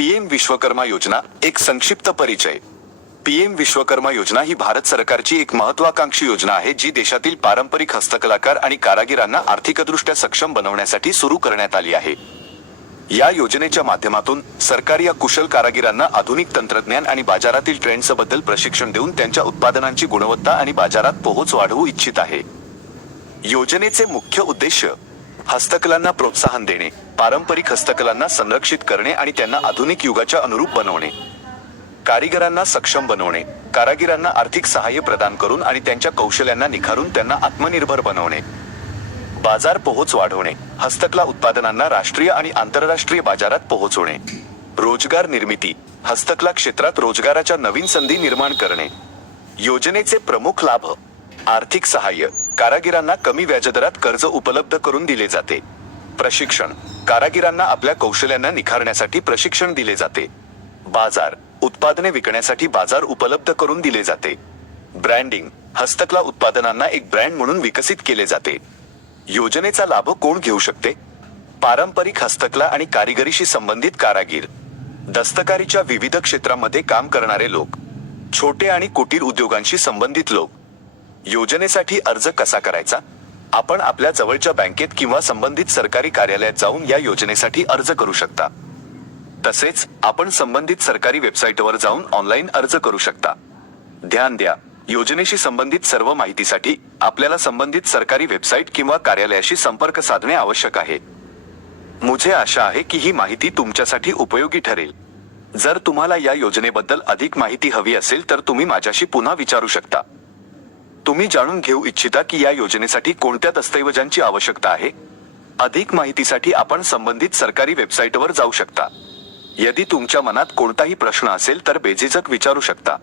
PM Vishwakarma योजना एक संक्षिप्त परिचय. पीएम विश्वकर्मा योजना ही भारत सरकारची एक महत्वाकांक्षी योजना आहे जी देशातील पारंपरिक हस्तकलाकार आणि कारागिरांना आर्थिकदृष्ट्या सक्षम बनवण्यासाठी सुरू करण्यात आली आहे. या योजनेच्या माध्यमातून सरकार या कुशल कारागिरांना आधुनिक तंत्रज्ञान आणि बाजारातील ट्रेंड्सबद्दल प्रशिक्षण देऊन त्यांच्या उत्पादनांची गुणवत्ता आणि बाजारात पोहोच वाढवू इच्छित आहे. योजनेचे मुख्य उद्देश हस्तकलांना प्रोत्साहन देणे, पारंपरिक हस्तकलांना संरक्षित करणे आणि त्यांना आधुनिक युगाच्या अनुरूप बनवणे, कारागिरांना सक्षम बनवणे, कारागिरांना आर्थिक सहाय्य प्रदान करून आणि त्यांच्या कौशल्यांना निखारून त्यांना आत्मनिर्भर बनवणे, बाजार पोहोच वाढवणे, हस्तकला उत्पादनांना राष्ट्रीय आणि आंतरराष्ट्रीय बाजारात पोहोचवणे, रोजगार निर्मिती, हस्तकला क्षेत्रात रोजगाराच्या नवीन संधी निर्माण करणे. योजनेचे प्रमुख लाभ: आर्थिक सहाय्य, कारागिरांना कमी व्याजदरात कर्ज उपलब्ध करून दिले जाते. प्रशिक्षण, कारागिरांना आपल्या कौशल्यांना निखारण्यासाठी प्रशिक्षण दिले जाते. बाजार, उत्पादने विकण्यासाठी बाजार उपलब्ध करून दिले जाते. ब्रँडिंग, हस्तकला उत्पादनांना एक ब्रँड म्हणून विकसित केले जाते. योजनेचा लाभ कोण घेऊ शकते? पारंपरिक हस्तकला आणि कारिगरीशी संबंधित कारागीर, दस्तकारीच्या विविध क्षेत्रांमध्ये काम करणारे लोक, छोटे आणि कुटीर उद्योगांशी संबंधित लोक. योजनेसाठी अर्ज कसा करायचा? आपण आपल्या जवळच्या बँकेत किंवा संबंधित सरकारी कार्यालयात जाऊन या योजनेसाठी अर्ज करू शकता. तसेच आपण संबंधित सरकारी वेबसाईटवर जाऊन ऑनलाईन अर्ज करू शकता. ध्यान द्या, योजनेशी संबंधित सर्व माहितीसाठी आपल्याला संबंधित सरकारी वेबसाईट किंवा कार्यालयाशी संपर्क साधणे आवश्यक आहे. मुझे आशा आहे की ही माहिती तुमच्यासाठी उपयोगी ठरेल. जर तुम्हाला या योजनेबद्दल अधिक माहिती हवी असेल तर तुम्ही माझ्याशी पुन्हा विचारू शकता. तुम्ही जाणून घेऊ इच्छिता की या योजनेसाठी कोणत्या दस्तऐवजांची आवश्यकता आहे? अधिक माहितीसाठी आपण संबंधित सरकारी वेबसाईटवर जाऊ शकता. यदि तुमच्या मनात कोणताही प्रश्न असेल तर बेझिझक विचारू शकता.